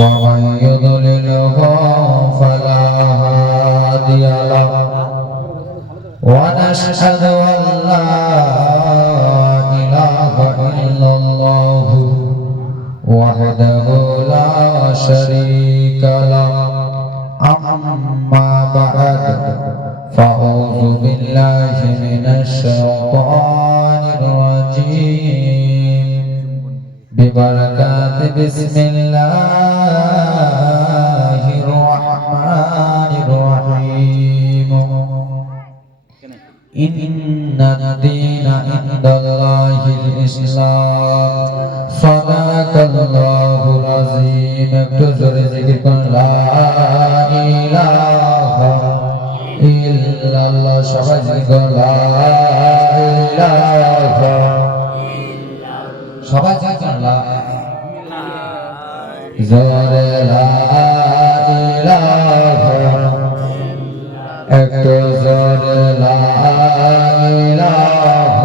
ومن يضلله فلا هادي له ونشهد أن لا إله إلا الله وحده لا شريك له أما بعد فأعوذ بالله من الشيطان الرجيم ببركات بسم الله الرحمن الرحيم إن الدين عند الله الإسلام صدق الله العظيم اكتزر ذكر لا إله إلا الله شبه لا إله شبه لا زور لا إله اكتزر لا إله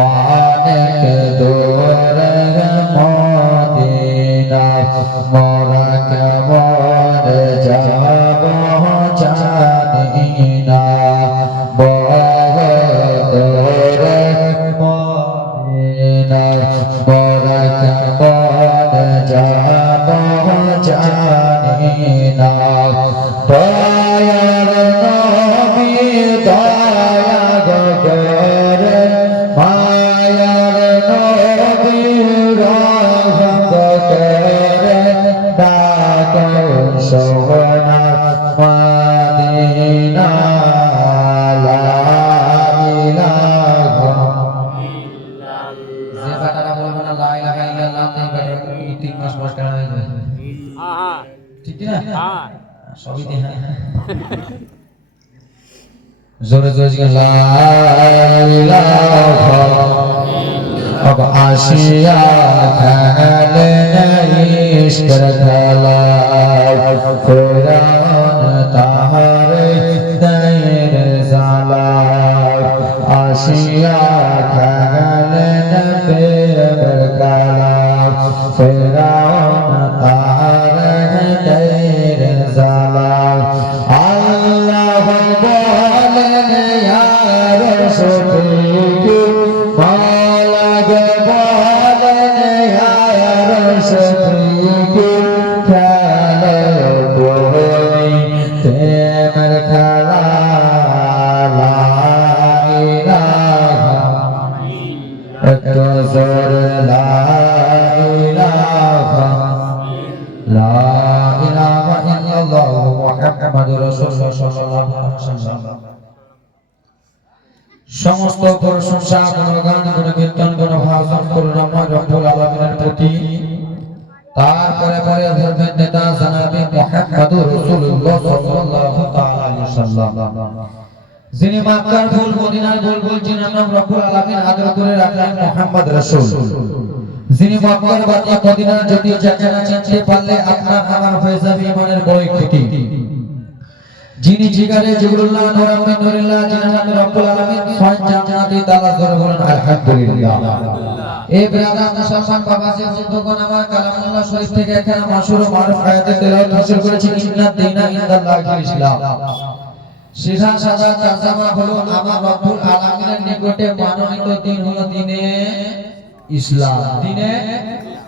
অনেক দূরের মদিনা মোরা কেমন যাব জানি না বহু দূরের মদিনা মোরা কেমন যাব জানি না দয়ার নবী দয়া করে মায়ার নবী রহমত করে ডাকো সোনার মদিনা লা ইলাহা যে বাটারা বলবে না লা ইলাহা ইল্লাল্লাহ এই বাটারা 3 মাস বয়স করা হয়ে যাবে ঠিক কি না সবই দেখেন জোরে জোরে লা ইলাহা अब आशिया खेले इश्क़ खेला फ़िरौन तारे दैर ज़ाला आशिया खेले बेबर काला फ़िरौन तारे दैर ज़ाला अल्लाह बोले या रसूल সমস্ত প্রশংসা গুণগান গুণকীর্তন গুণভাষণ করুণাময় রব্বুল আলামিনের প্রতি তারপরে পরে ধর্মের নেতা জনাবে মুহাম্মদুর রাসূলুল্লাহ সাল্লাল্লাহু তাআলা আলাইহি ওয়াসাল্লাম যিনি মক্কার ফুল মদিনার বুলবুল যিনার নাম রব্বুল আলামিন আদর করে রাখলেন মুহাম্মদ রাসূল যিনি মক্কার বাতি মদিনার জ্যোতি জানা চিনতে পারলে আপনার আমার হয়ে যাবে ইমানের বড় ক্ষতি যিনি জিগারে জিবরুল্লাহ নূরামে নূরুল্লাহ যিনার নাম রব্বুল আলামিন ছয় জান্নাতি তালা করে বলেন আলহামদুলিল্লাহ এই ব্রাদার মুসলমান বাবা যে বন্ধুগণ আমার কালামুল্লাহ শরীফ থেকে এখানে মাশহুর মারুফ আয়াতে তেলাওয়াত হাসিল করেছি ইন্নাদ দীনা ইনদাল্লাহিল ইসলাম সিধা সাদা তরজমা হলো আমার রব্বুল আলামিনের নিকটে মনোনীত দিন হলো দিনে ইসলাম দিনে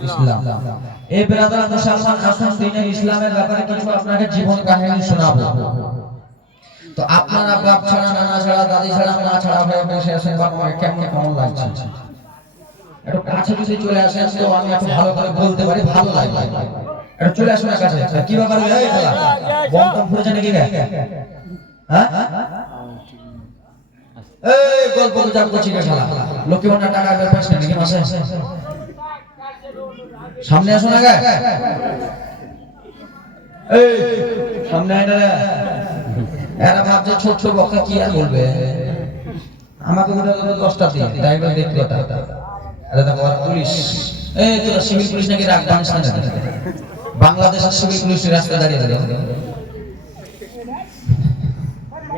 ইসলাম এই ব্রাদার মুসলমান আসুন দিনে ইসলামের ব্যাপারে কিছু আপনাকে জীবন কাহিনী শোনাবো তো আপনারা বাপ ছাড়া নানা ছাড়া দাদি ছাড়া মা ছাড়া হয়ে বসে আছেন বাবা কেমন লাগছে একটু কাছে যদি চলে আসেন তো আমি একটু ভালো করে বলতে পারি ভালো লাগবে একটু চলে আসুন কাছে কি ব্যাপার এই খেলা বন্ধন ফুরে জানে কি হ্যাঁ এই গল্প গুজব করছি খেলা লোকে ওনা টাকা ব্যাপার আছে নাকি মাসে সামনে আসুন আগে এই সামনে আয় না এরা ভাবছে ছোট ছোট বকা কি আর বলবে আমাকে উঠে গেল 10টা দিয়ে ড্রাইভার দেখতে কথা আরে দেখো পুলিশ এই তোরা সিভিল পুলিশ নাকি রাখ বাংশ না বাংলাদেশের সিভিল পুলিশ রাস্তায় দাঁড়িয়ে দাঁড়িয়ে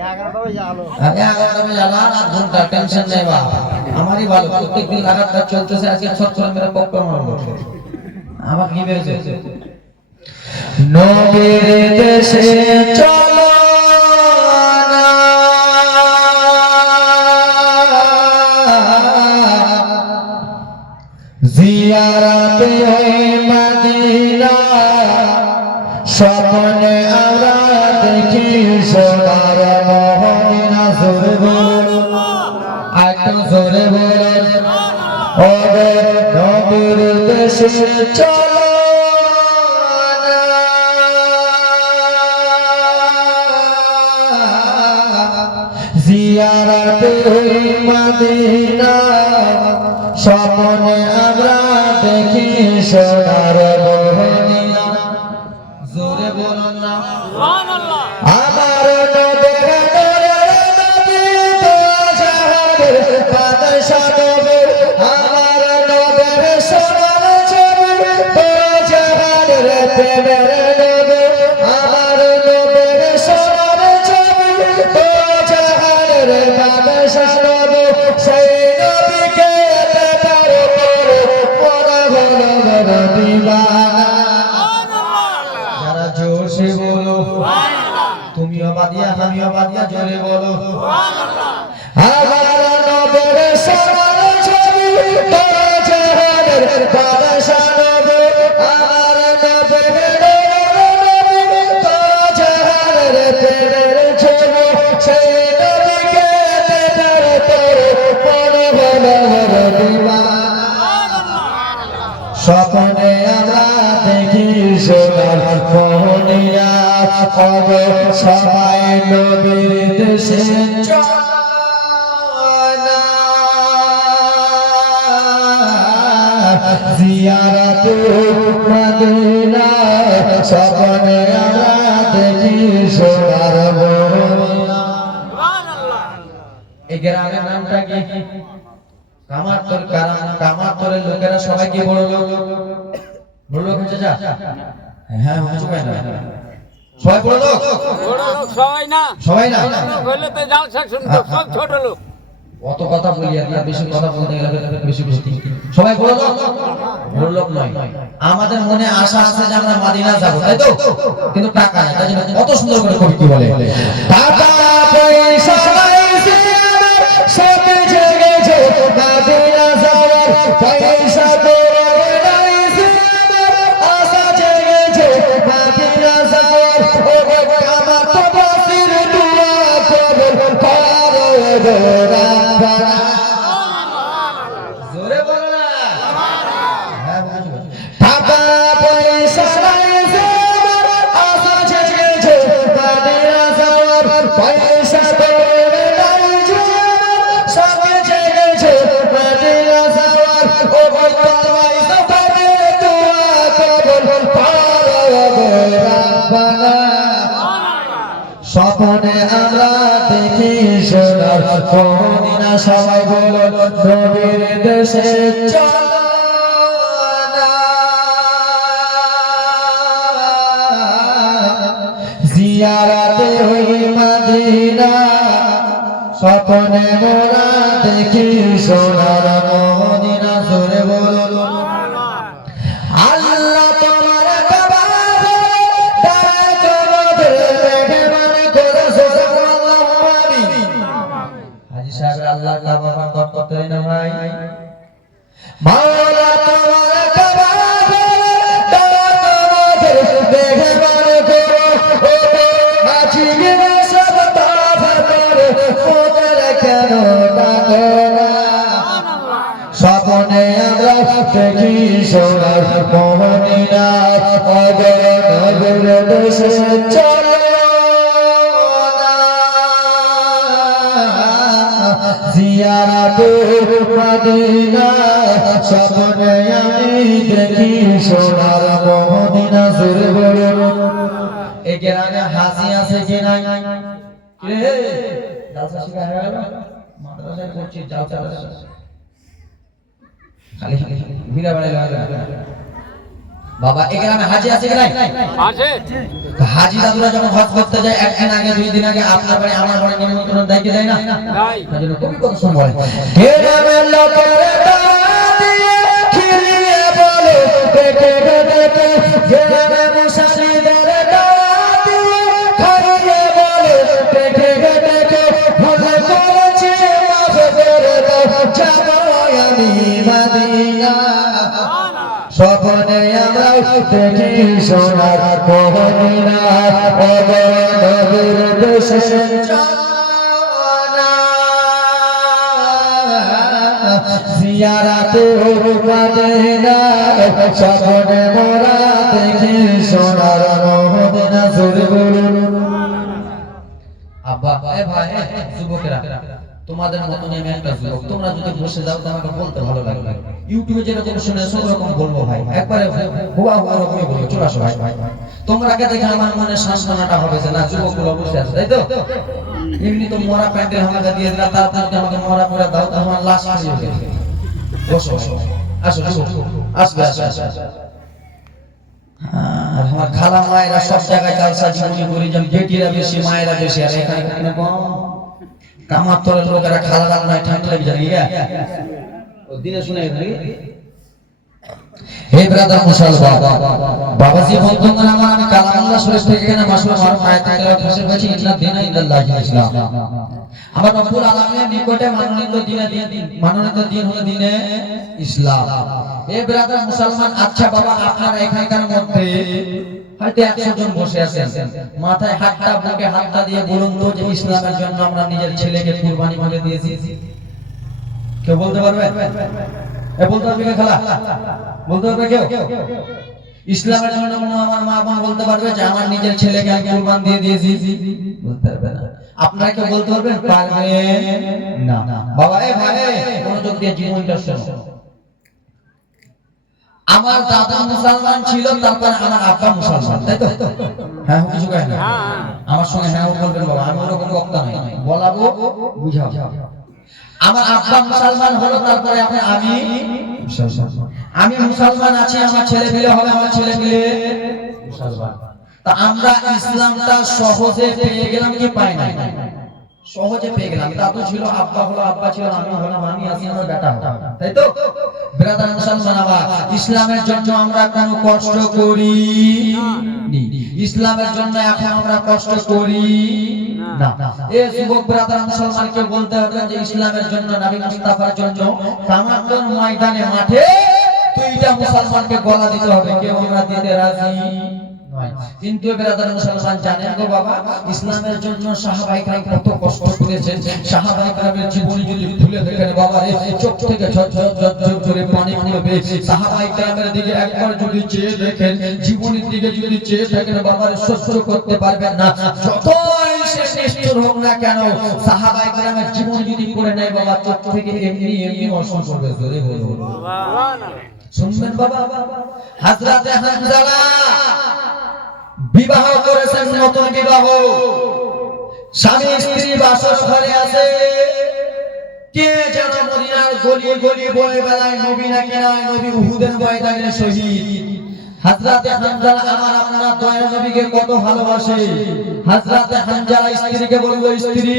11টা বাজে আলো আর আধ ঘন্টা টেনশন নেই বাবা আমারই ভালো প্রত্যেকদিন লাগাতার চলতেছে আজকে 6 মেরা পক্কা মারলো আমার কি বেজে নবীর দেশে চলো না জিয়ারতে মদিনা স্বপ্নে আমরা দেখি সোনার মদিনা জোরে বলুন একটু জোরে বলুন ও নবীর দেশে চলো জিয়ারতে মদিনা স্বপ্নে আমরা দেখি সোনার মদিনা জোরে বলুন না সুবহানাল্লাহ আমার নবীর নবী তো জাহানের বাদশা নবী আমার নবীর সোনার ছবি তো জাহানের প্রেমের নবী আমার নবীর সোনার ছবি তো জাহানের বাদশা নবী সেই নবীকে দেখার পরে মোরা হলো দিওয়ানা যারা জোরে বলো তুমিও বাদিয়া আমিও বাদিয়া জোরে বলো আমার নবীর সোনার ছবি তো জাহানের বাদশা নবী আমার নবীর নবী তো জাহানের প্রেমের ছবি সেই নবীকে দেখার পরে মোরা হলো দিওয়ানা স্বপ্নে আমরা দেখি সোনার মদিনা কবে সবাই নবীর দেশে চলো জিয়ারতে মদিনা স্বপ্নে আমরা দেখি সোনার মদিনা এই গ্রামের নামটা কি কামারতর কামারতরের লোকেরা সবাই কি বড় লোক হচ্ছে যা হ্যাঁ হচ্ছে না সবাই বড় লোক সবাই না বললে তো জালসা শুনতো সব ছোট লোক অত কথা বলি আর বেশি কথা বলতে গেলে বেশি বেশি সবাই বড় লোক নয় আমাদের মনে আশা আছে যে আমরা মদিনা যাব তাই তো কিন্তু টাকা নাই তাই জন্য কত সুন্দর করে কবিতা বলে টাকা পয়সা নাই সব জেগেছে মদিনা যাওয়ার পয়সা করে নাই আশা জেগেছে মদিনা যাওয়ার ও আমার তো বাসির দোয়া কবুল করো গো রাব্বানা জোরে বলো না হ্যাঁ বুঝো টাকা পয়সা নাই আশা জেগেছে মদিনা যাওয়ার পয়সা করে নাই সঙ্গে জেগেছে মদিনা যাওয়ার ও ভাই সবাই দোয়া কবুল করো গো রাব্বানা স্বপ্নে আমরা দেখি সোনার মদিনা সবাই বলো নবীর দেশে চলো না জিয়ারতে মদিনা স্বপ্নে মোরা দেখি সোনার মদিনা জোরে বলো আল্লাহ তোমার কাবাবে তারা তোমাদের মেহমান করে জোরে আল্লাহুম্মা আমিন হাজী সাহেব আল্লাহ কাবা বরকত করতে না ভাই মাওলা তোমার কাবাবে তারা তোমাদের মেহমান করে ও হাজী সব তাফা করে ওদের কেন ডাকো না স্বপ্নে আমরা দেখি সোনার মদিনা নবীর দেশে চলো না জিয়ারতে মদিনা স্বপ্নে আমি দেখি সোনার মদিনা জোরে বলো এই গ্রামে হাসি আছে কি নাই রে জালসা শিখা হয়ে গেল মাদ্রাসায় পড়ছি জালসা খালি ভিড়া বাড়াই লাগা বাবা এই গ্রামে হাজি আছে কি নাই আছে হাজি দাদুরা যখন হজ করতে যায় একদিন আগে দুই দিন আগে আপনার বাড়ি আমার বাড়ি নিমন্ত্রণ দেয় কি দেয় না তাই জন্য কবি কত সময় বলে গ্রামের লোকেরা দিয়ে খিলিয়ে বলে দেখে ঘেরাবে মুসাফিরদের ডাক খাইয়ে বলে পেটে পেটে ভুল করেছে মাফ করে দাও যাব আমি মদিনা স্বপ্নে আমরা দেখি সোনার মদিনা নবীর দেশে জিয়ারাতে মদিনা স্বপ্নে মোরা দেখি সোনার মদিনা জোরে বলুন আব্বা এ ভাই যুবকেরা তোমাদের মতন আমি একটা যুবক তোমরা যদি বসে যাও তো আমাকে বলতে ভালো লাগবে ইউটিউবে যেরকম শুনে সব রকম বলবো ভাই একবারে হুয়া হুয়া রকমই বলবো চলে আসো ভাই তোমরা কে দেখে আমার মনে সান্ত্বনাটা হবে যে না যুবকগুলো বসে আছে তাই তো এমনি তো মরা প্যান্টের হামাকা দিয়ে দিলা তারপর আমাকে মরা করে দাও তো আমার লাশ আসি হবে বসো আসো আসবে আর আমার খালা মায়েরা সব জায়গায় জালসা জীবনী করি যেমন বেটিরা বেশি মায়েরা বেশি আর এখানে কম কামার তরের লোকেরা খালা রান্নায় ঠান্ডা লেগে যায় ও দিনে শুনে হে ব্রাদার মুসলমান বাবাজি বন্ধুগণ আমার আমি কালামুল্লাহ শরীফ থেকে এখানে মাসুল মার আয়াত তেলাওয়াত করতে বলছি ইন্না দিনা ইল্লাল্লাহি ইসলাম আমার রব্বুল আলামিনের নিকটে মনোনীত দিন হলো দিনে ইসলাম হে ব্রাদার মুসলমান আচ্ছা বাবা আপনারা এখানকার মধ্যে হয়তো 100 জন বসে আছেন মাথায় হাতটা বুকে হাতটা দিয়ে বলুন তো যে ইসলামের জন্য আমরা নিজের ছেলেকে কুরবানি করে দিয়েছি কেউ বলতে পারবে বলতে পারবে খালা বলতে পারবে কেউ ইসলামের জন্য আমার মা বাবা বলতে পারবে যে আমার নিজের ছেলেকে আমি কুরবান দিয়ে দিয়েছি বলতে পারবে না আপনারা কেউ বলতে পারবেন পারবেন না বাবা এ ভাই মনোযোগ দিয়ে জীবনটা শোনো আমার দাদা মুসলমান ছিল তারপর আমার আব্বা মুসলমান তাই তো হ্যাঁ কিছু কয় না আমার সঙ্গে হ্যাঁ বলবেন বাবা আমি ওরকম বক্তা নাই বলাবো বুঝাও আমার আব্বা মুসলমান হলো তারপরে আমি মুসলমান আছি আমার ছেলে পেলে হবে আমার ছেলে পেলে মুসলমান তা আমরা ইসলামটা সহজে পেয়ে গেলাম কি পাই না সহজে পেয়ে গেলাম দাদু ছিল আব্বা হলো আব্বা ছিল আমি হলাম আমি আছি আমার বেটা তাই তো ব্রাদার মুসলমান আবার ইসলামের জন্য আমরা কোনো কষ্ট করি ইসলামের জন্য এখন আমরা কষ্ট করি না এ যুবক ব্রাদার মুসলমানকে বলতে হবে যে ইসলামের জন্য নবী মুস্তাফার জন্য কামাতর ময়দানে মাঠে দুইটা মুসলমানকে গলা দিতে হবে কেউ আমরা দিতে রাজি কিন্তু ব্রাদার মুসলমান জানেন গো বাবা ইসলামের জন্য সাহাবায়ে কেরাম কত কষ্ট করেছেন সাহাবায়ে কেরামের জীবনী যদি খুলে দেখেন বাবা রে চোখ থেকে ঝরঝর করে পানি পড়বে সাহাবায়ে কেরামের দিকে একবার যদি চেয়ে দেখেন জীবনীর দিকে যদি চেয়ে দেখেন বাবা রে সহ্য করতে পারবেন না যতই সে নিষ্ঠুর হোক না কেন সাহাবায়ে কেরামের জীবনী যদি পড়ে নেয় বাবা চোখ থেকে এমনি অসম করবে জোরে বলো সুবহানাল্লাহ শুনবেন বাবা হযরত হামজালা বিবাহ করেছেন নতুন বিবাহ স্বামী স্ত্রী বাসর ঘরে আছে কে যেন মদিনার গলি গলি বয়ে বেড়ায় নবী নাকি নয় নবী উহুদের ময়দানে শহীদ হযরত হামজালা আমার আপনার দয়ার নবীকে কত ভালোবাসে হযরত হামজালা স্ত্রীকে বলল স্ত্রী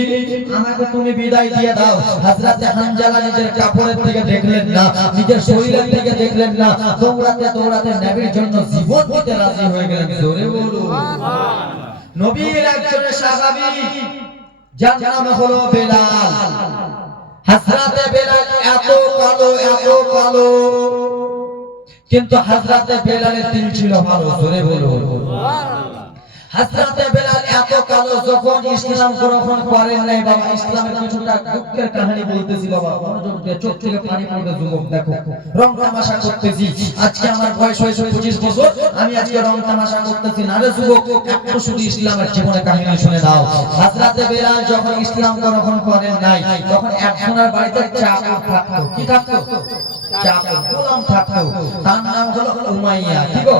আমাকে তুমি বিদায় দিয়ে দাও হযরত হামজালা নিজের কাপড়ের দিকে দেখলেন না নিজের শরীরের দিকে দেখলেন না দৌড়াতে দৌড়াতে নবীর জন্য জীবন দিতে রাজি হয়ে গেলেন জোরে বলো সুবহানাল্লাহ নবীর একজন সাহাবী যার নাম হলো বেলাল হযরত বেলাল এত কালো কিন্তু হযরতে বেলালের দিল ছিল ভালো জোরে বলো সুবহানাল্লাহ হযরতে বেলাল এত কালো যখন ইসলাম গ্রহণ করেন নাই বাবা ইসলামের কিছুটা দুঃখের কাহিনী বলতেছি বাবা মনোযোগ দিয়ে চোখ থেকে পানি পড়বে যুবক দেখো রং তামাশা করতেছি আজকে আমার বয়স হয়েছে 25 বছর আমি আজকে রং তামাশা করতেছি না রে যুবক একটু শুধু ইসলামের জীবনের কাহিনী শুনে দাও হযরতে বেলাল যখন ইসলাম গ্রহণ করেন নাই তখন একজনের বাড়িতে চাকর থাকতো কি থাকতো চাকর গোলাম থাকতো তার নাম হলো উমাইয়া কি গো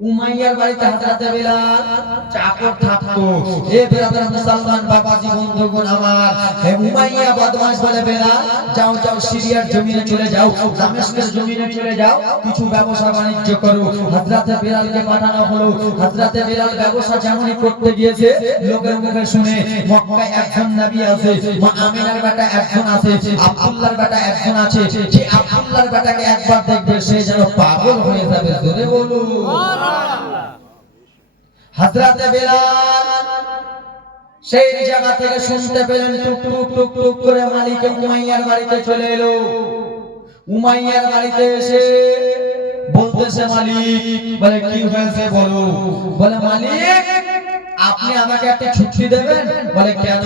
উমাইয়ার বাড়িতে হযরতে বিলাল চাকর থাকতো। এ ব্রাদার মুসলমান বাবাজি বন্ধুগণ আমার, হে উমাইয়া বদমাশ বলে বিলাল যাও যাও সিরিয়ার জমিনে চলে যাও, দামেস্কের জমিনে চলে যাও, কিছু ব্যবসা বাণিজ্য করো। হযরতে বিলালকে পাঠানো হলো। হযরতে বিলাল ব্যবসা যেমনই করতে গিয়েছে লোকের মুখে শুনে মক্কায় একজন নবী আছে, মা আমিনার বেটা একজন আছে, আব্দুল্লাহর বেটা একজন আছে, যে আব্দুল্লাহর বেটাকে একবার দেখবে সে যেন পাগল হয়ে যাবে। জোরে বলুন সুবহানাল্লাহ। হযরতে বিলাল সেই জায়গা থেকে শুনতে পেলেন টুক টুক টুক টুক করে মালিক উমাইয়ার বাড়িতে চলে এলো। উমাইয়ার বাড়িতে এসে বলতেছে মালিক, বলে কি হয়েছে বলো। বলে মালিক আপনি আমাকে একটা ছুটি দেবেন। বলে কেন।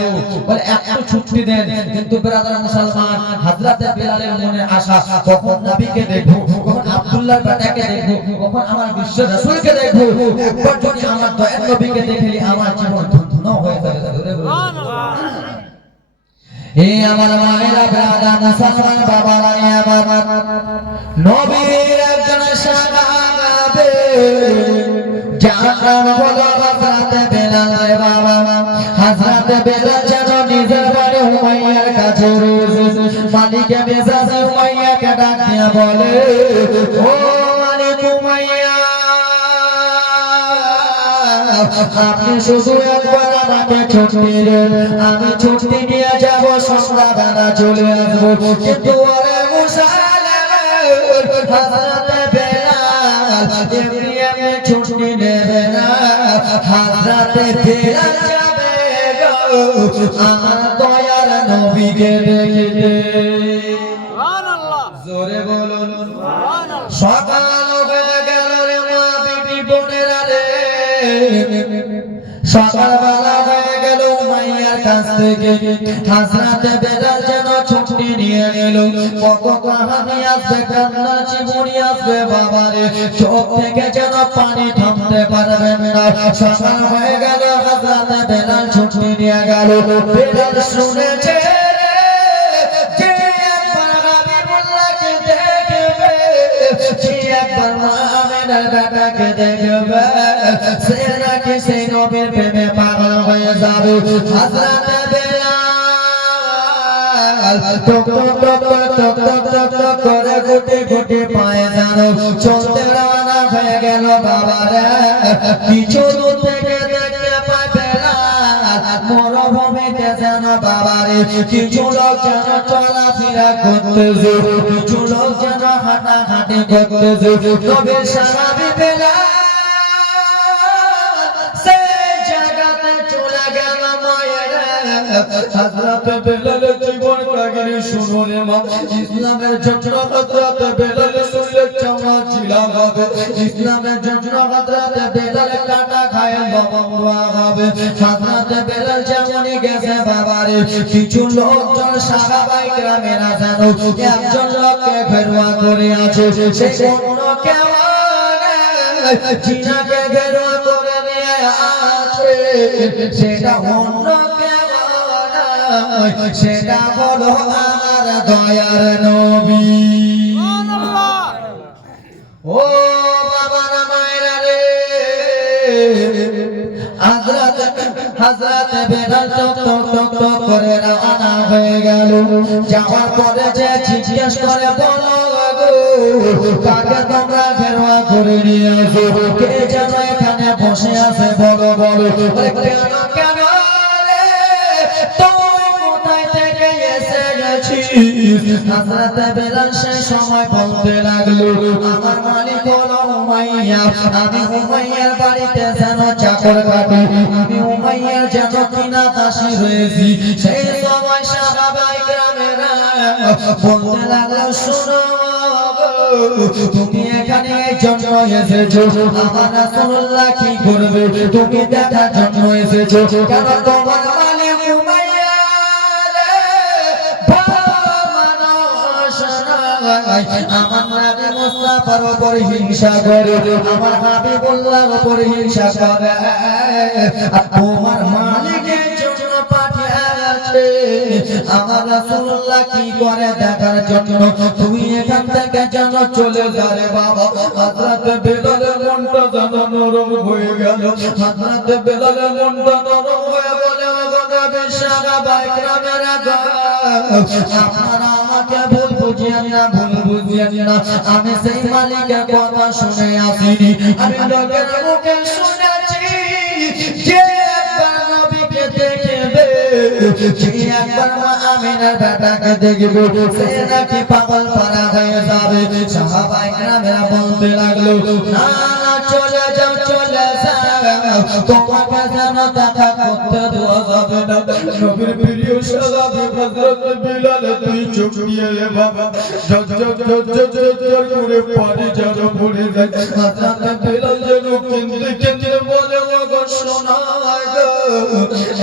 বলে একটু ছুটি দেন। কিন্তু ব্রাদার মুসলমান হযরতে বিলালের মনে আশা কখন নবীকে দেখবো, কখন আব্দুল্লাহর বেটাকে দেখবো, কখন আমার বিশ্ব রাসূলকে দেখবো। একবার যদি আমার দয়ার নবীকে দেখলি আমার জীবন ধন্য হয়ে যাবে। সুবহানাল্লাহ। হে আমার মায়েরা ব্রাদার মুসলমান বাবারা, আমার নবীর একজন সাহাবে যার হলো হযরতে বিলাল রে বাবা। হযরতে বিলাল যেন নিজের বাড়ি উমাইয়ার কাছে রয়েছে। মালিক মেজাজ উমাইয়াকে ডাক দিয়া বলে, ও মালিক উমাইয়া, আপনি শুধু একবার আমাকে ছুটি দেন, আমি ছুটি নিয়ে যাব, সন্ধ্যাবেলা চলে আসবো। কিন্তু ওরে মুসলমান হযরতে বিলাল এমনি এমনি ছুটি নেবে না। হযরতে বিলাল যাবে গো আমার দয়ার নবীকে দেখতে। সুবহানাল্লাহ। জোরে বলুন সুবহানাল্লাহ। সকাল হয়ে গেল রে মা বিবি বোনেরা রে, সকালবেলা হয়ে গেল। উমাইয়ার কাছ থেকে হযরতে বিলাল যেন ছুটি নিয়ে নিল। কত কাহানি আসবে, কান্না জীবনী আসবে বাবারে, চোখ থেকে যেন পানি থামতে পারবেন না। সকাল হয়ে গেল, হযরতে বিলাল ছুটি নিয়ে গেল। বিলাল শুনেছে যে একবার হাবিবুল্লাহকে দেখবে, যে একবার মা আমিনার বেটাকে দেখবে, সে নাকি সেই নবীর প্রেমে পাগল হয়ে যাবে। হযরতে বিলাল টক টক টক টক টক টক টক করে গুটি গুটি পায়ে যেন চলতে রওনা হয়ে গেল বাবারে। কিছু দূর থেকে দেখতে পায় বিলাল মরুভূমিতে যেন বাবারে কিছু লোক যেন চলাফেরা করতেছে, কিছু লোক যেন হাঁটাহাঁটি করতেছে। নবীর সাহাবী বিলাল হযরতে বিলালের জীবন কাহিনী শুনুন মা। ইসলামের জন্য হযরতে বিলাল শুনলে চামড়া ছিলা হবে, ইসলামের জন্য হযরতে বিলাল কাটা খায় লবঙ্গা হবে। হযরতে বিলাল যেমনই গেছে বাবারে, কিছু লোকজন সাহাবায়ে কেরামেরা যেন একজন লোককে ঘেরুয়া করে আছে। সে কোন কেমন জিনাকে ঘেরুয়া করে নিয়ে আছে, সেটা অন্য সেটা হলো আমার দয়ার নবী। ও বাবারা মায়েরা রে, হযরতে বিলাল টক টক টক টক করে রওনা হয়ে গেল। যাওয়ার পরে যে জিজ্ঞেস করে, বলো গো কাকে তোমরা ঘেরুয়া করে নিয়ে আসো, কে যেন এখানে বসে আছে, বলো বলো। কেন কেন হযরতে বিলাল সেই সময় বলতে লাগলো, আমার মালিক হলো উমাইয়া, আমি উমাইয়ার বাড়িতে যেন চাকর কাটি, আমি উমাইয়ার যেন কিনা দাসী হয়েছি। সেই সময় সাহাবায়ে কেরামেরা বলতে লাগলো, শোনো তুমি এখানে এই জন্য এসেছো, আমার রাসূলুল্লাহ কি করবে তুমি দেখার জন্য এসেছো। কেন তোমার মালিক উমাইয়া আমার নবী মুস্তাফার উপর হিংসা করে, আমার হাবিবুল্লাহর উপর হিংসা করে, আর তোমার মালিকের জন্য পাঠিয়েছে আমার রাসূলুল্লাহ কি করে দেখার জন্য তুই এখান থেকে যেন চলে যা রে বাবা। হযরত বেলালের মনটা যেন নরম হয়ে গেল। হযরত বেলালের মনটা নরম হয়ে বলে সাহাবায়ে কেরামেরা আপনারা আমাকে ভুল বুঝিয়েন না, ভুল বুঝিয়েন না। আমি সেই মালিকের কথা শুনে আসিনি, আমি লোকের মুখে শুনেছি যে একবার নবীকে দেখবে, যে একবার মা আমিনার বেটাকে দেখবে সে নাকি পাগল পারা হয়ে যাবে। সাহাবায়ে কেরামেরা বলতে লাগলো না না চলে যাও চলে যাও, তোমাকে যেন দেখা করতে দেওয়া যাবে না। নবীর প্রিয় সাহাবী হযরত বিলাল তুই চোখ দিয়ে রে বাবা ঝরঝর করে পানি যেন পড়ে যায়। হযরত বিলাল যেন কেঁদে কেঁদে বলে ওগো সোনার গো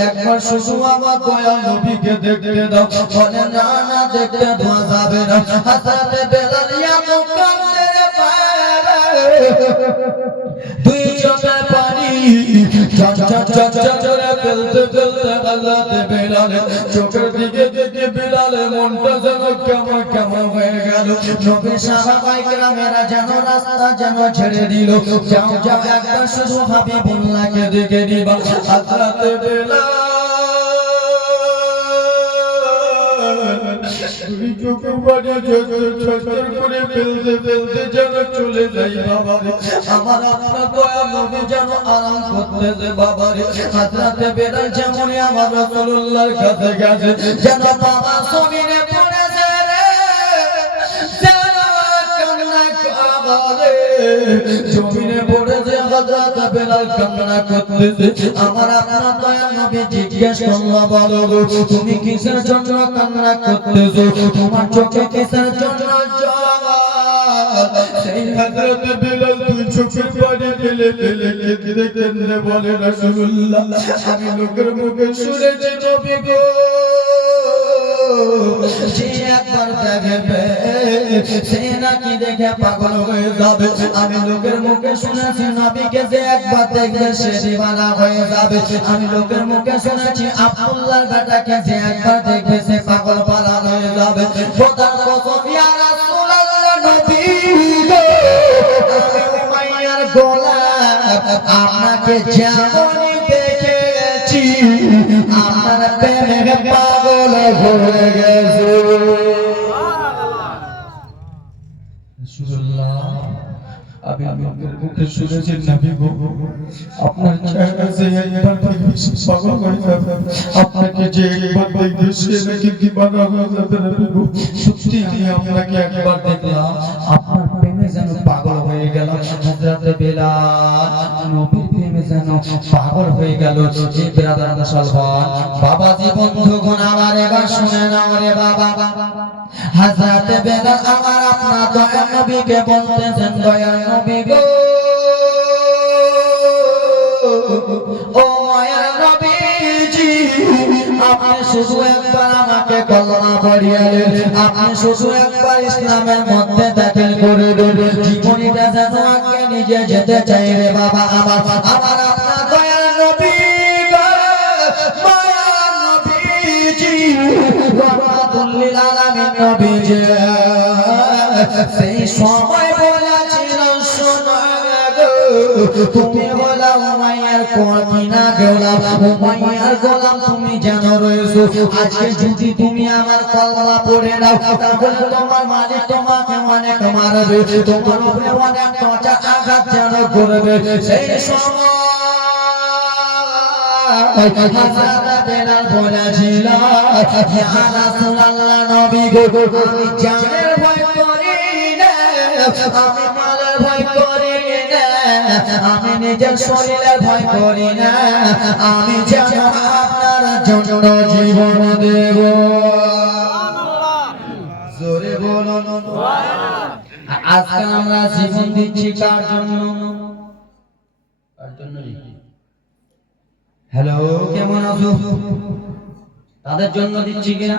একবার শুধু আমার দয়াল নবীকে দেখতে দাও। বলে না না দেখতে দেওয়া যাবে না। হযরত বিলাল এত কাঁদে রে বাবা দুই চোখের পানি ঝরঝর ফেলতে ফেলতে হযরত বিলাল চোখের দিকে দিকে বিলালের মনটা যেন কেমন কেমন হয়ে গেল। নবী সাহাবায়ে কেরামেরা যেন রাস্তা যেন ছেড়ে দিল। যাও যাও একবার শুধু হাবিবুল্লাহকে দেখে নিবা। হযরত বিলাল দুই চোখের পানি ঝরঝর করে ফেলতে ফেলতে যেন চলে যাই বাবা রে। আমার আপনার দয়া নবী যেন আরাম করতেছে বাবা রে। হযরত বিলাল যেমন আমার রাসূলুল্লাহর কাছে গেছে যেন বাবা জমিনে পড়েছে রে, যেন কান্না করে জমিনে পড়েছে। হযরত বিলাল কান্না করতেছে। আমার আপনার দয়া নবী জিজ্ঞেস করলো বলো গো তুমি কিসের জন্য কান্না করতেছো, তোমার চোখে কিসের জন্য জল? সেই হযরত বিলাল দুই চোখের পানি ফেলে ফেলে কেঁদে কেঁদে বলে রাসূলুল্লাহ আমি লোকের মুখে শুনেছি নবী গো যে একবার দেখবে সে নাকি দেখে পাগল হয়ে যাবে। আমি লোকের মুখে শুনেছি নবীকে যে একবার দেখবে সে দিওয়ানা হয়ে যাবে। আমি লোকের মুখে শুনেছি আব্দুল্লাহর বেটাকে যে একবার দেখবে সে পাগল পালা হয়ে যাবে। খোদার কসম ইয়া রাসূলুল্লাহ নবী গো আমি উমাইয়ার গোলাম আপনাকে যেমনই দেখেছি আমার প্রেমে পাগল হয়ে গেছে। আমি লোকের মুখে শুনেছি নবী গো আপনার চেহারা যে একবার দেখবে সে পাগল হয়ে যাবে। আপনাকে যে একবার দেখবে সে নাকি দিওয়ানা হয়ে যাবে নবী গো। সত্যি আমি আপনাকে একবার দেখলাম আপনার প্রেমে যেন পাগল হয়ে গেল। হযরত বিলাল নবীর প্রেমে যেন পাগল হয়ে গেল। যে ব্রাদার মুসলমান বাবাজি বন্ধুগণ আমার এবার শুনে নাও রে বাবা। হযরত বিলাল আমার আপনার দয়ার নবীকে বলতেছেন দয়ার নবী গো ও মায়ার নবীজি আপনি শুধু একবার আমাকে কলমা পড়িয়ে দেন, আপনি শুধু একবার ইসলামের মধ্যে দাখিল করে দেন। জীবনীটা যেন আগে নিজে যেতে চাই রে বাবা আমার আমার আপনার দয়ার নবী গো মায়ার নবীজি রহমাতুল লিল আলামিন নবীজি সেই সময় বলেছিল শোনো গো তুমি হলো উমাইয়ার কঠিনা গোলাম, উমাইয়ার গোলাম তুমি জানো রয়েছো। আজকে যদি তুমি আমার কলমা পড়ে নাও তাহলে তোমার মালিক তোমাকে অনেক মারবে, তোমার উপরে অনেক টর্চার আঘাত যেন করবে। সেই সময় হযরত বিলাল বলেছিল ইয়া রাসূলুল্লাহ নবী গো আমি জানের ভয় করি না, আমি মালের ভয় করি না, আমি নিজের শরীরের ভয় করি না, আমি যেন আপনার জন্য জীবন দেব। জোরে বলুন সুবহানাল্লাহ। আজকে আমরা জীবন দিচ্ছি কার জন্য? কার জন্য? হ্যালো কেমন আছো? তাদের জন্য দিচ্ছি কিনা?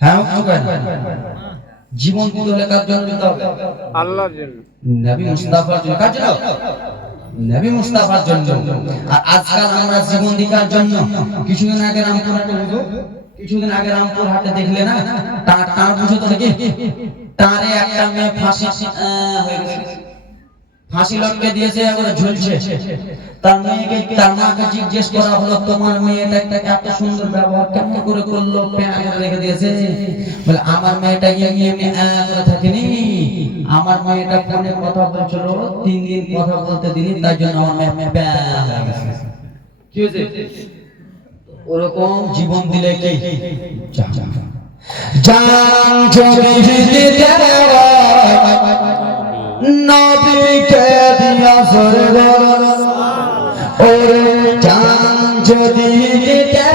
হ্যাঁ জীবন দিতে কার জন্য দিতে হবে? আল্লাহর জন্য, নবী মুস্তাফার জন্য। কার জন্য? নবী মুস্তাফার জন্য। আর আজকাল আমরা জীবন দিকার জন্য কিছুদিন আগে নাম করে কিছুদিন আগে রামপুর হাটে দেখলে না, টার বুঝো তো নাকি, টারে একটা মেয়ে ফাঁসি হয়ে গেছে, ফাঁসি লটকে দিয়েছে, এবারে ঝুলছে। তার মেয়েকে, তার মাকে জিজ্ঞেস করা হলো, তোমার মেয়েটা এত সুন্দর ব্যবহার কেমন করে করলো, প্যাঁচ রেখে দিয়েছে? বলে আমার মেয়েটা এমনি করে থাকেনি, আমার মেয়েটা ফোনে কথা বলছিল, 3 দিন কথা বলতে দিনি, তাই জন্য আমার মেয়ে প্যাঁচ হয়ে গেছে। কি হয়েছে? ওরকম জীবন দিলে কি জান যদি দিতে নবীকে দিয়া স্বর্গ, ওরে জান যদি দিতে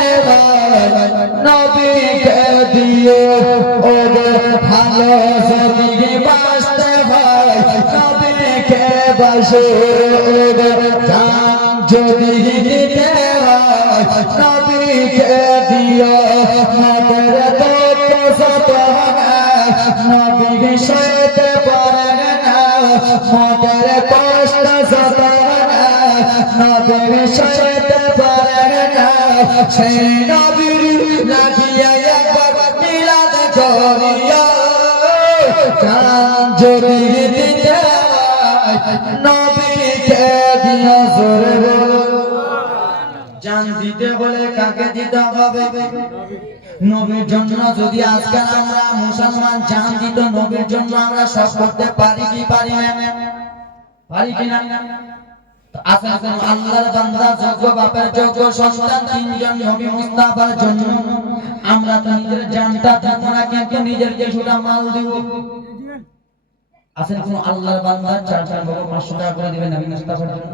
নবীকে দিয়ে, ওরে ভালো যদি বাঁচতে হয় নবীকে বাসে, ওরে জান যদি দিতে হয় নবীকে দিও, নবীর তো সত নবী সইতে পারে না, নবীর কষ্ট সত নবী সইতে পারে না, সেই নবীর লাগিয়া একবার মিলাদ করিয়া, জান যদি দিতে নবীকে দিও জোরে, জান দিতে বলে কাকে দিতে হবে? নবীর জন্য। যদি আজকাল আমরা মুসলমান জান দিত নবীর জন্য, আমরা সব করতে পারি কি পারি না? পারি কি না? আচ্ছা আল্লাহর বান্দা, যোগ্য বাপের যোগ্য সন্তান, 3 জন নবী মুস্তাফার জন্য আমরা তো নিজের জানটা দেব না, কিন্তু নিজের কিছুটা মাল দিব। আছেন কোন আল্লাহর বান্দা 4 বাবা 500 টাকা করে দিবেন নবী মুস্তাফার জন্য?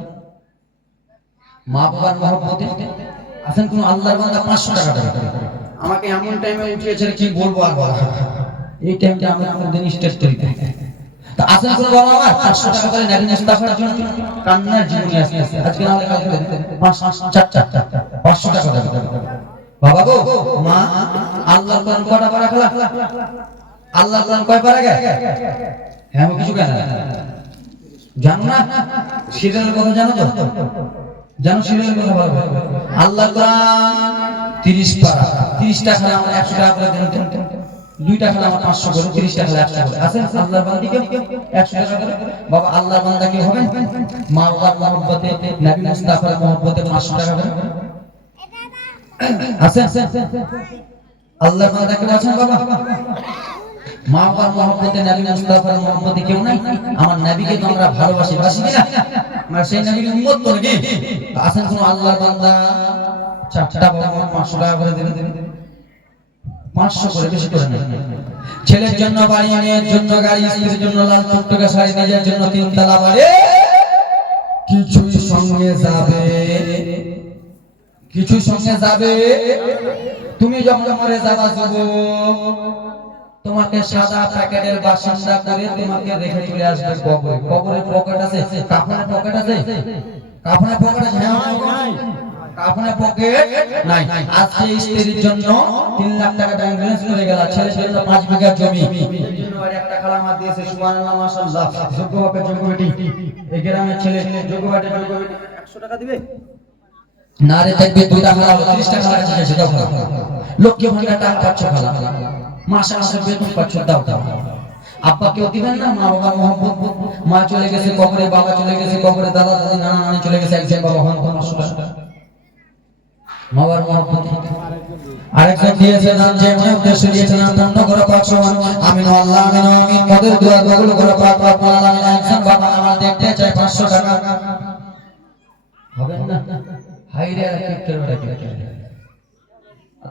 মা বাবার মহব্বতে আছেন কোন আল্লাহর বান্দা 500 টাকা দেবে? আমাকে এমন টাইমে উঠিয়েছে কি বলবো আর বলা, এই টাইমটা আমরা আমাদের স্টেজ তৈরি করি। তো আছেন কোন বাবা আমার 500 টাকা করে নবী মুস্তাফার জন্য কান্নার জীবনী আছে, আজকে না হলে কালকে দেবে 500 টাকা দেবে। বাবা গো, মা আল্লাহর কোরআন কয়টা পারা খেলা? আল্লাহর কোরআন কয় পারা গে? হ্যাঁ কিছু কেন জানো না? সিরিয়ালের কথা জানো তো? জানো সিরিয়ালের কথা বলবো? আল্লাহর কোরআন 30 পারা, 30 টাকা আমরা 100 টাকা করে দেন, 2 টাকা আমরা 500 করে, 30 টাকা 100 করে। আছে আল্লাহর বান্দাকে 100 টাকা করে। বাবা আল্লাহর বান্দা কি হবে? মা বাবার মহব্বতে, নবী মুস্তাফার মহব্বতে 500 টাকা করে। আছে আল্লাহর বান্দা কি আছেন বাবা? মা বাবার মহব্বতে, নবী মুস্তাফার মহব্বতে কেউ নাই? আমার নবীকে তো আমরা ভালোবাসি, বাসি কিনা? আমরা সেই নবীর উম্মত তো নাকি? আছেন কোন আল্লাহর বান্দা 4টা বাবা 500 টাকা করে দেবে? 500 করে, বেশি করে না। ছেলের জন্য বাড়ি, মেয়ের জন্য গাড়ি, স্ত্রীর জন্য লাল টুকটুকে শাড়ি, নিজের জন্য 3 তলা বাড়ি, কিছু সঙ্গে যাবে, কিছু সঙ্গে যাবে। তুমি যখন মরে যাবা যুবক, তোমাকে সাদা প্যাকেটের বাসিন্দা করে তোমাকে রেখে চলে আসবে কবরে। কবরে পকেট আছে? কাফনের পকেট আছে? কাফনের পকেট আছে? কাফনের পকেট নাই। আজকে স্ত্রীর জন্য 3 লাখ টাকা ব্যাংক ব্যালেন্স করে গেল, ছেলের জন্য 5 বিঘা জমি, এর জন্য বাড়ি একটা খালা মার দিয়েছে। সুবহানাল্লাহ, মাশাআল্লাহ। যোগ্য বাপের যোগ্য বেটি, এই গ্রামের ছেলে যোগ্য বাপের যোগ্য বেটি 100 টাকা দিবে না রে? দেখবে 2 টাকা 30 টাকা আছে, সেটাও খালা। লক্ষ্মী ভান্ডার টাকা পাচ্ছ খালা, মাসে মাসে বেতন পাচ্ছ, দাও দাও। আব্বা কেউ দিবেন না? মা বাবার মহব্বত, মা চলে গেছে কবরে, বাবা চলে গেছে কবরে, দাদা দাদি নানা নানি চলে গেছে, একজন বাবা হন 500 টাকা। মা বাবার মহব্বত আরেকজন দিয়েছে নাম, যে মনে উদ্দেশ্যে দিয়েছে নাম পূর্ণ করে পাক সমান। আমিন আল্লাহ, আমিন আমিন। মদের দোয়া কবুল করে পাক রব্বুল আলামিন। একজন বাবা আমার দেখতে চাই 500 টাকা হবে না? হাইরে আর কিপটার বেটা, কিপটার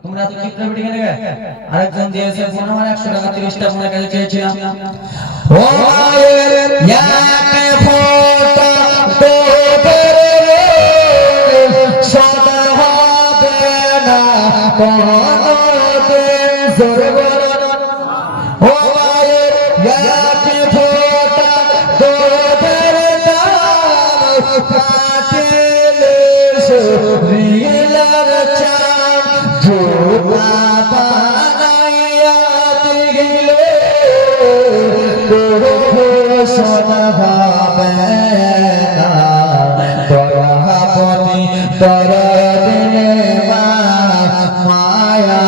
তোমরা তো কিপটার বেটি কেন গে? আরেকজন দিয়েছে বোন আমার 100 টাকা, 30 টা বোনের কাছে চেয়েছিলাম। ও মায়ের ইয়াকে ফোটা তোদের সদা হবে না কোনদিন, জোরে বলো। ও মায়ের ইয়াকে ফোটা তোদের দাম কাটিলে শরীরের চাম, জোড়া বানাইয়া দিলে শোনা হবে না। তোরা বলি তোরা দিলে মায়া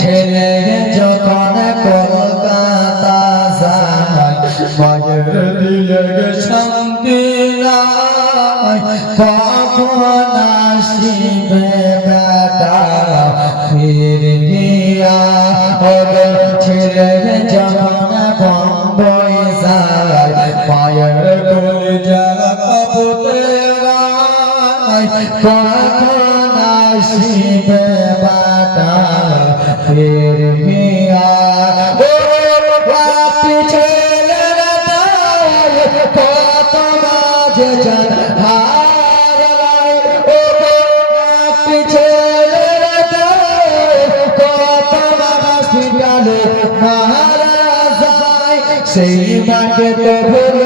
ছেলে যখন কলকাতা যায় মায়ের দিলে শান্তি নাই কখন আসিবে বেটা ফিরিয়া ছেলে যখন বম্বই যায় মায়ের কলিজা কাঁপতে নাই কখন আসিবে বেটা ফিরিয়া কত মাঝে জান সেই মাকে তো ভুল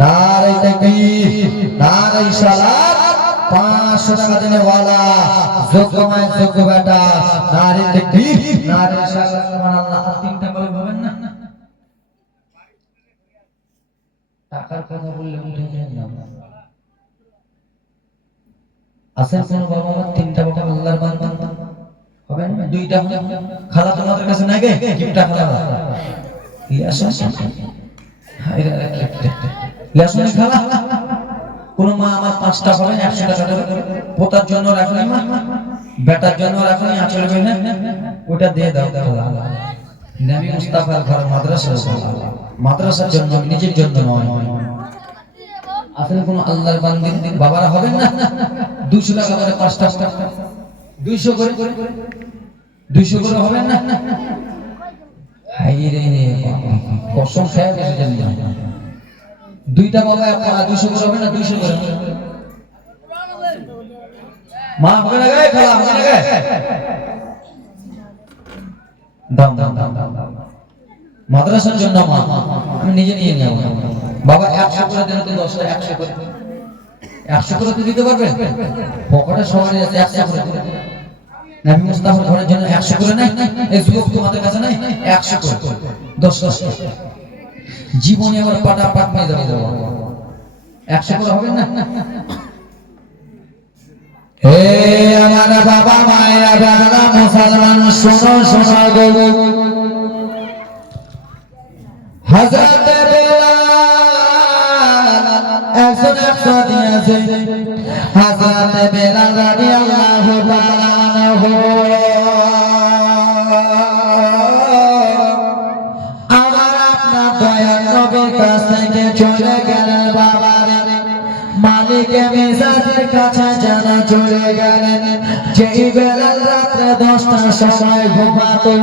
नारे तकबीर नारे सलात 500 টাকা দেনে वाला যোগ্যময় যোগ্য বেটা नारे तकबीर नारे सलात সুবহানাল্লাহ তিনটা বলে বলেন না টাকার কথা বললে উঠে যায় না আসেন কোন বাবা মা তিনটা বাবা আল্লাহর বান্দা হবে না দুইটা খালা তোমাদের কাছে নাই গে গিফটটা খালা কোন মা আমার 5টা পাবেন 100 টাকা করে পোতার জন্য রাখলেন মা বেটার জন্য রাখলেন আচল কইলেন ওটা দিয়ে দাও নবী মুস্তাফার ঘর মাদ্রাসা মাদ্রাসার জন্য নিজের জন্য নয় আসলে কোন আল্লাহর বান্দা বাবারা হবেন না 200 টাকা করে 5টা 200 করে 200 করে হবেন না হাইরে কসম খায় বেশি জানি না দুইটা বাবা 200 করে হবে না 200 করে মা হবে না গায় খালা হবে না গায় দাম মাদ্রাসার জন্য মা আমি নিজে নিয়ে নিয়ে বাবা 100 করে দেন তো 10টা 100 করে 100 করে তো দিতে পারবেন পকেটে সবারই আছে 100 করে নবী মুস্তাফার ঘরের জন্য 100 করে নাই এই যুবক তোমাদের কাছে নাই 100 করে 10 জীবনে আবার পাটা পাট নিয়ে যাবে 100 করে হবে না হে আমার বাবা মায়েরা বাবা মুসলমান শোনো শোনো গো হযরত বেলাল একজন দিয়েছে হযরত বেলাল রাদিয়াল্লাহু তাআলা আনহু আমার আপনার দয়ার নবীর কাছ থেকে চলে গেলেন বাবা রে মালিকে মেজাজের কাছে জানা চলে গেলেন যেই বেলাল রাত্রে 10টার সময় ঘুমাতো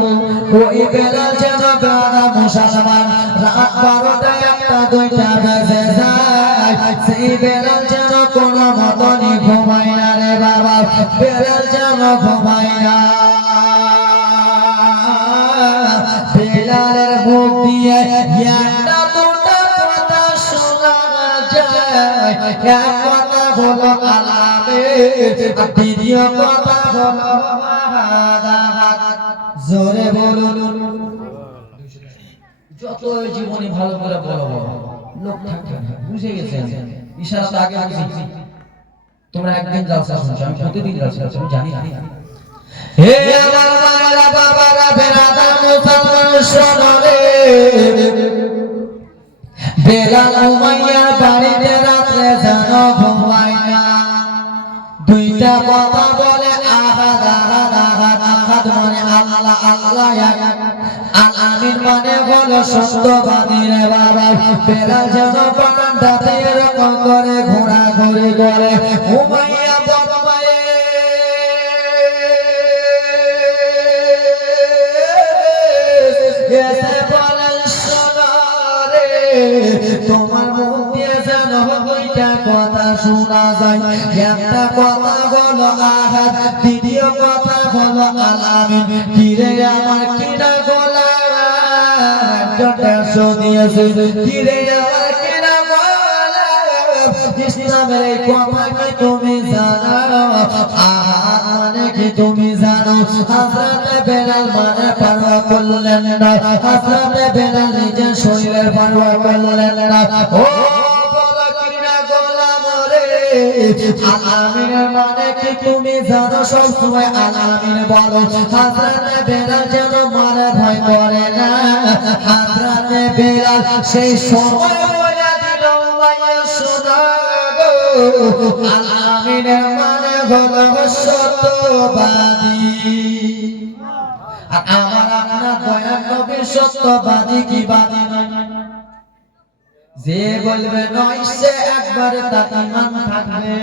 ওই বেলাল যেন গানা মুসলমান রাত 12টা 1টা 2টা বেজে যায় সেই বেলাল যেন কোনো মতনই ঘুমায় না রে বাবা বেলাল যেন ঘুমায় না বেলালের মুখ দিয়ে একটা দুটা কথা শোনা যায় এক কথা হলো আলামের দ্বিতীয় কথা হলো মাহাদাত জোরে বলুন যত জীবনী ভালো করে বলো লোক থাকে না বুঝে গেছেন ইশারা তো আগে বুঝি তোমরা একদিন জালসা শুনছো আমি প্রতিদিন জালসা শুনছি আমি জানি না হে আমার মায়েরা বাবারা বেরাদার মুসলমান শোনো রে বেলাল উমাইয়ার বাড়িতে রাত্রে যেন ঘুমায় না দুইটা কথা বলে আহাদ আহাদ আহাদ আহাদ মানে আল্লাহ আল্লাহ আল আমিন মানে হলো সত্যবাদী রে বাবা বেলাল যেন বারান্দাতে এরকম করে ঘোরাঘুরি করে উমাইয়া বদমায়ে তোমার মুখ দিয়ে যেন দুইটা কথা শোনা যায়। একটা কথা হলো আহাদ, দ্বিতীয় কথা হলো আল আমিন। কিরে আমার কিনা গলা দেড়শো দিয়েছে, কিরে আমার কিনা গলা। ইসলামের এই কথা কি তুমি জানো? আহাদ মানে কি তুমি জানো? হযরত বেলাল মানে পরোয়া করলেন না, হযরত বেলাল নিজের শরীরের পরোয়া করলেন না। ও বলো কিনা গোলাম রে, আল আমিন মানে কি তুমি জানো? সব সময় আল আমিন বলো। হযরত বেলাল যেন মারে ভয় করে না। হযরত বেলাল সেই সময় বলে দিল, ভাইয়া শোনো গো, আল আমিন মানে হলো সত্যবাদী। আর আমার আপনার দয়ার নবী সত্যবাদী কি বাদী নয়? যে বলবে নয় সে একবারে তার ঈমান থাকবে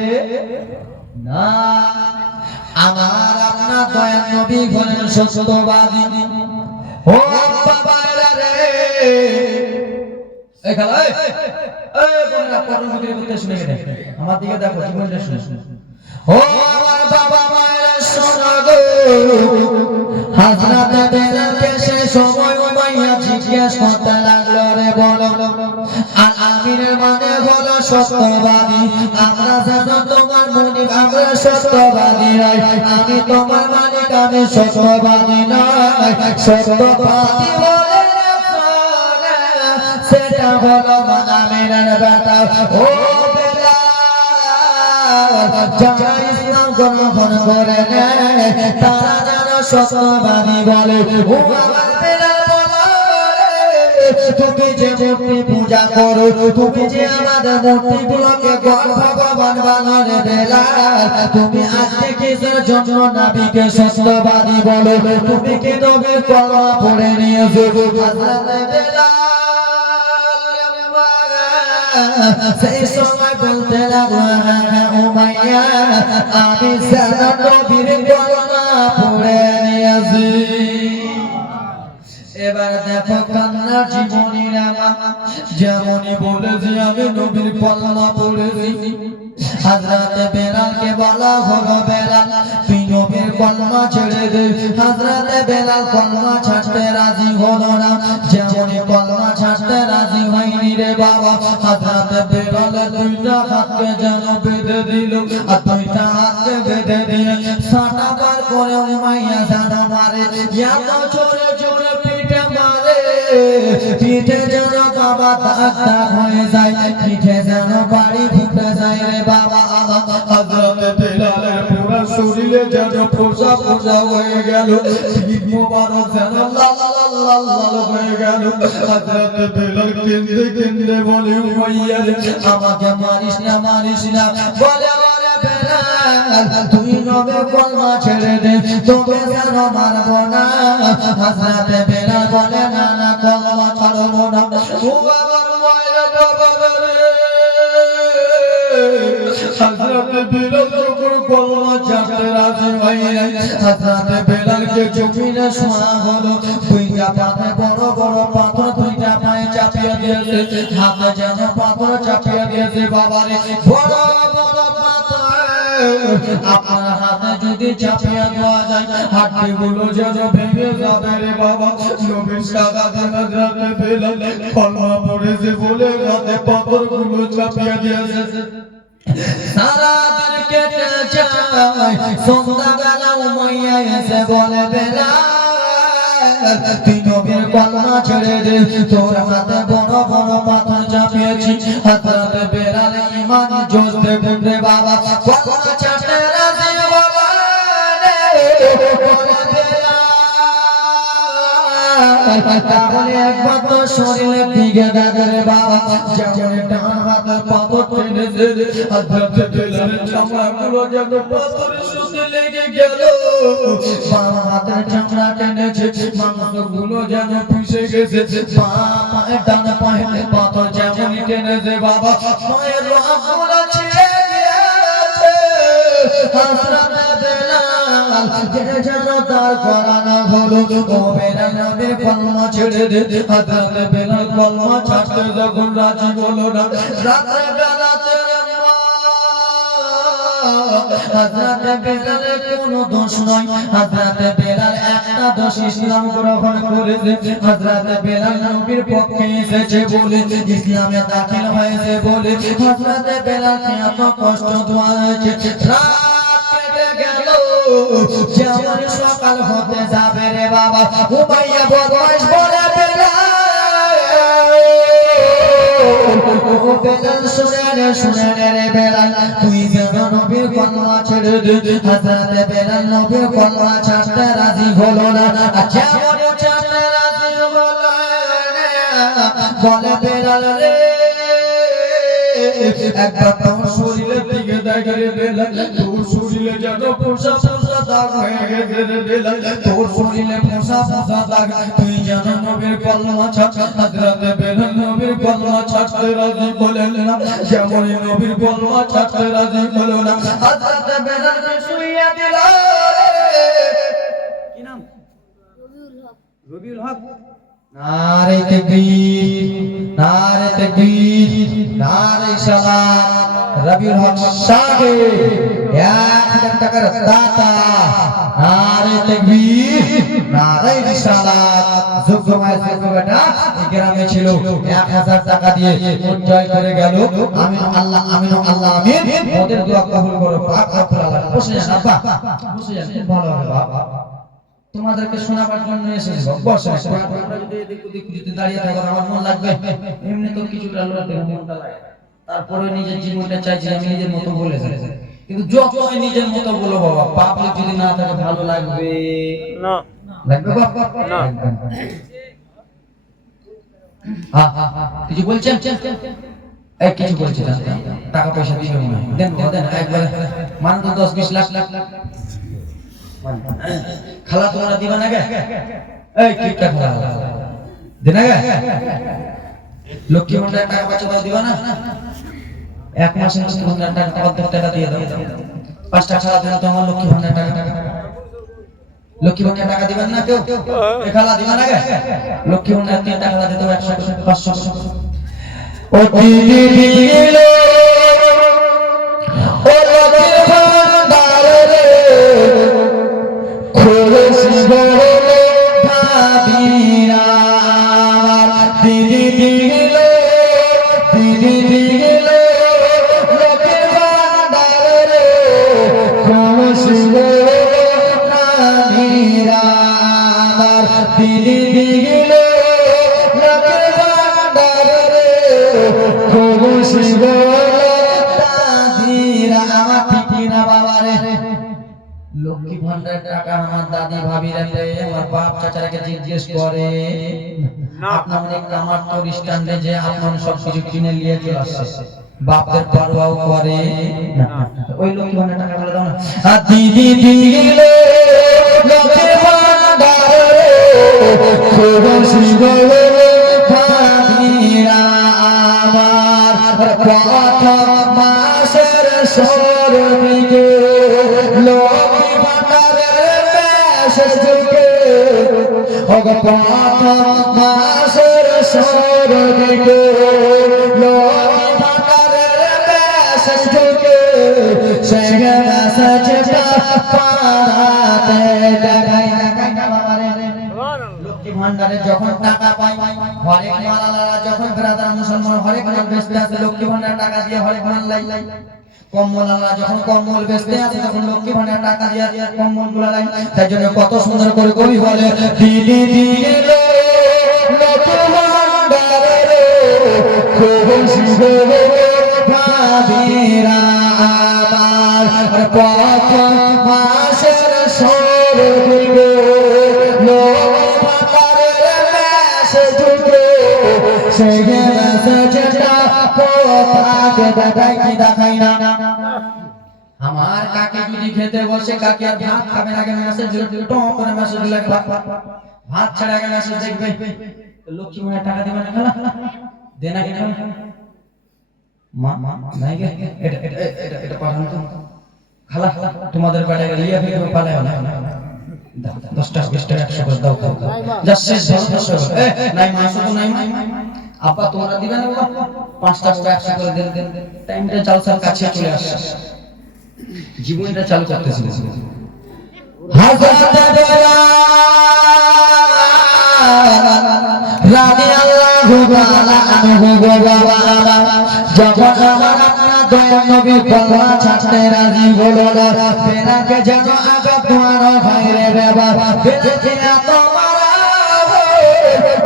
না। আমার আপনার দয়ার নবী হলেন সত্যবাদী। ও বাবারা রে, এই খালা এই বোনেরা পরম করে বলতে শুনে গেলে আমার দিকে দেখো, কি বলতে শুনে। ও আমার বাবা মায়েরা শোনো গো, হযরত বেলালকে সে সময় উমাইয়া জিজ্ঞেস করতে লাগলো, রে বলো আল আমিনের মানে হলো সত্যবাদী। আমরা জানো তোমার মুনিব, আমরা সত্যবাদী নয়। আমি তোমার মালিক, আমি সত্যবাদী নয়। সত্যবাদী বলে সেটা হলো আমিনের বেটা। ও যারা ইসলাম গ্রহণ করে নেয় তারা যেন সত্যবাদী বলে। ও আমার বেলাল বলো রে, তুমি যে মূর্তি পূজা করো, তুমি যে আমাদের মূর্তিগুলোকে ভগবান বানো রে বেলাল, তুমি আজকে কিসের জন্য নবীকে সত্যবাদী বলো? তুমি কি নবীর কলমা পড়ে নিয়েছো? হযরত বেলাল সেই সময় বলতে লাগলো, উমাইয়া আমি সারা নবীর কলমা পড়ে নিয়েছি। এবার দেখো কান্না জীবনীরা যেমনই বলেছি আমি নবীর কলমা পড়েছি। হযরত বেলালকে বলা হলো, বেলাল তুই নবীর কলমা ছেড়ে দে। হযরত বেলাল কলমা ছাড়তে রাজি হলো না। যেমনই কলমা ছাড়তে রাজি হয়নি রে বাবা, হযরত বেলাল দুইটা হাতকে যেন বেঁধে দিল। আর দুইটা হাতকে বেঁধে দিয়ে সাটা বার করে উমাইয়া যেন মারে, এত জোরে জোরে পিঠে মারে, পিঠে যেন বাবা দাগ দাগ হয়ে যায়, পিঠে যেন বাড়ি ফুটে যায় রে বাবা। হযরত বেলালের পুরো শরীরে যেন ফোঁসা ফোঁসা হয়ে গেল, পিঠ মোবারক যেন লাল লাল লাল লাল হয়ে গেল। হযরত বেলাল কেঁদে কেঁদে বলে, উমাইয়া রে আমাকে মারিস না, মারিস না। বলে ওরে বেলাল তুই নবীর কলমা ছেড়ে দে, তোকে যেন মারবো না। হযরত বেলাল বলে, না না কলমা ছাড়বো না। ও আমার মায়ের বাবা রে, হযরত বেলাল যখন কলমা ছাড়তে রাজি হয়নি, হযরত বেলালকে জমিনে শোয়া হলো। দুইটা পায়ে বড় বড় পাথর দুইটা পায়ে চাপিয়ে দিয়েছে, হাতে যেন পাথর চাপিয়ে দিয়েছে। বাবারে বড় বড় পাথর আপনার হাতে যদি চাপিয়ে দেওয়া যায়, হাড্ডিগুলো যেন ভেঙে যাবে রে বাবা। নবীর সাগাতে হযরত বেলাল কলমা পড়েছে বলে হাতে পাথরগুলো চাপিয়ে দিয়েছে। সারা দিন কেটে যায়, সন্ধ্যাবেলা উমাইয়া এসে বলে, বেলাল তুই নবীর কলমা ছেড়ে দে, তোর হাতে বড় বড় পাথর চাপিয়েছি। হযরত বেলাল ঈমানি জোশ দেখুন রে বাবা, কলমা ছাড়তে রাজি বাবা রে। বলে বেলাল তাহলে একবার তো শরীরের দিকে দেখে রে বাবা, যেমন ডান হাতে পাথর টেনেছে, হযরত বেলালের চামড়াগুলো যেন পাথরের সাথে লেগে গেল। বাম হাতের চামড়া টেনেছে, মাংসগুলো যেন পিষে গেছে। ডান পায়ে পাথর যেমন টেনেছে বাবা, পায়ের রগগুলো ছিঁড়ে গিয়েছে। হযরত বেলাল বেলাল যেন তার করানো হলো ও বেলাল নবীর কলমা ছেড়ে দে হযরত বেলাল কলমা ছাড়তে যখন রাজি হলো না রাতের বেলাতে হযরত বেলালের কোনো দোষ নয় হযরত বেলাল একটা দোষ ইসলাম গ্রহণ করেছে হযরত বেলাল নবীর পক্ষে এসেছে বলে ইসলামে দাখিল হয়েছে বলে হযরত বেলালকে এত কষ্ট দেওয়া হয়েছে রাত কেটে গেল যেমন সকাল হতে যাবে রে বাবা উমাইয়া বদমাইশ বলে বেলাল বেলাল শুনে রে বেলাল তুই যেন নবীর কলমা ছেড়ে দে হযরত বেলাল নবীর কলমা ছাড়তে রাজি হলো না যেমন ছাড়তে রাজি হলো না বলে বেলাল রে একবার তোর শরীরের দিকে দেখ রে বেলাল তোর শরীরে যেন ফোঁসা ফোঁসা দাগ হয়ে গেছে রে বেলাল তোর শরীরে ফোঁসা ফোঁসা দাগ তুই যেন নবীর কলমা ছাড় হযরত বেলাল নবীর কলমা ছাড়তে রাজি হলেন না যেমন নবীর কলমা ছাড়তে রাজি হলো না হযরত বেলালকে শুইয়ে দিল কি নাম রবিউল হক নারে তাকবীর নারে তাকবীর নারে সালাম রবিউল হক সাহেব 1000 টাকার দাতা নারে তাকবীর নারে রিসালাত যোগ্য মায়ের যোগ্য বেটা এই গ্রামে ছিল 1000 টাকা দিয়ে জয় করে গেল আমিন আল্লাহ আমিন ওদের দোয়া কবুল করো পাক রব্বুল আলামিন বসে যান আব্বা বসে যান ভালো হবে বাবা তোমাদেরকে শোনাবার জন্য এসেছি বসে আমরা যদি দেখতে দাঁড়িয়ে থাকো আমার মন লাগবে এমনি তো কিছুটা লড়তে মনটা লাগে তারপরে নিজের জীবনটা চাইছি আমি নিজের মতো বলে যাই কিন্তু যতই নিজের মতো বলো বাবা পাবলিক যদি না থাকে ভালো লাগবে না লাগবে বাবা না কিছু বলছেন এই কিছু বলছেন টাকা পয়সা দিবেন না দেন একবার মান তো 10-20 লাখ খালা তোমরা দিবা না গে এই কিটা খালা দেনা গে লক্ষ্মী ভান্ডার টাকা পয়সা দিবা না এক মাসে লক্ষ্মী ভান্ডার টাকা অর্ধেক টাকা দিয়ে দাও 5টা খালা দেন তো আমার লক্ষ্মী ভান্ডার টাকা লক্ষ্মী ভান্ডার টাকা দিবেন না কেউ এ খালা দিবা না গে লক্ষ্মী ভান্ডার 3টা খালা দিতে 100 500 ও দিদি দিলো ও লক্ষ্মী ভান্ডার রে খুশি হলো ভাবিরা দিদি দিলো লক্ষ্মী ভান্ডার রে খুশি হলো ভাবিরা দিদি দিলো লক্ষ্মী ভান্ডার রে খুশি হলো ভাবিরা আমার ঠিক না বাবা রে লক্ষ্মী ভান্ডার টাকা আমার দাদি ভাবিরা দেয় আমার বাপ চাচাকে জিজ্ঞেস করে আপনার অনেক আমার তো স্ট্যান্ডে যে আপনার সব কিছু কিনে নিয়ে চলে আসছে বাপের পরোয়াও করে না ওই লক্ষ্মী ভান্ডার টাকা বলে দাও না আর দিদি দিলে লক্ষ্মী ভান্ডার রে খুশি হলো ভাবিরা আমার প্রথম মাসের সরবিকে লক্ষ্মী ভান্ডারের মেসেজ ঢুকে প্রথম মাসের সরবিকে লক্ষ্মী ভান্ডারের মেসেজ ঢুকে সেই মেসেজটা পাড়াতে দেখাই না বাবারে লক্ষ্মী ভান্ডারে যখন টাকা পাই হরেক মালালারা যখন ব্রাদার মুসলমান হরেক মাল বেচতে আছে লক্ষ্মী ভান্ডার টাকা দিয়ে হরেক মাল লাই কম্বলালা যখন কম্বল বেচতে আছে তখন লক্ষ্মী ভান্ডার টাকা দিয়ে কম্বল গুলা লাই তাই জন্য কত সুন্দর করে কবি বলে দিদি দিলো লক্ষ্মী ভান্ডার রে খুশি হলো ভাবিরা আমার প্রথম মাসের সরবিকে লক্ষ্মী ভান্ডারের মেসেজ ঢুকে সেই মেসেজটা কোথাকে দেখাই কি দেখাই না আমার কাকে যদি খেতে বসে কাকে আর ভাত খাবে আগে মেসেজ টো করে মেসেজ লাগবে ভাত ছাড়া আগে মেসেজ দেখবে লক্ষ্মী ভান্ডার টাকা দিবেন না দেনা কি মা নাই গে এটা পাঠান তো খালা তোমাদের বাড়ি গেলে ইয়া ফিরে পালায় না 10 টাকা 20 টাকা 100 করে দাও যা শেষ নাই মা শুধু নাই মা আপা তোমরা দিবে না বাবা 5 টাকা 100 করে দেন টাইমটা জালসার কাছে চলে আসছে জীবনটা চালু করতেছিল হযরত রাদিয়াল্লাহু তাআলা আনহু যখন আমার দয়াল নবী কলমা ছাড়তে রাজি হলো না বেলাকে যেন আঘাত তোমার হয় রে বাবা বেলাকে এত মারা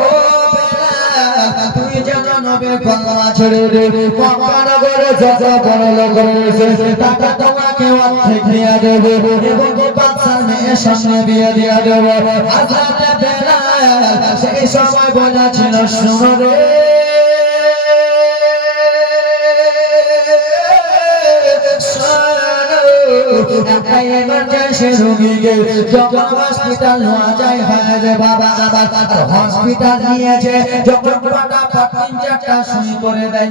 ও বেলা তুই যেন নবীর কলমা ছেড়ে দে মক্কা নগরে যত বড় লোক রয়েছে তাকে তোমাকে অর্ধেক দিয়ে দেবে এবং বাদশার মেয়ের সামনে বিয়ে দিয়ে দেবে হযরত বেলাল সেই সময় বলেছিল শুনো রে একটা এমার্জেন্সি রোগীকে যখন হসপিটাল নেওয়া যায় হয় রে বাবা আবার হসপিটাল নিয়েছে যখন ফটাফট 3-4টা সুই করে দেয়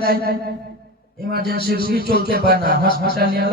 এমার্জেন্সি রোগী চলতে পারে না হসপিটাল নিয়ে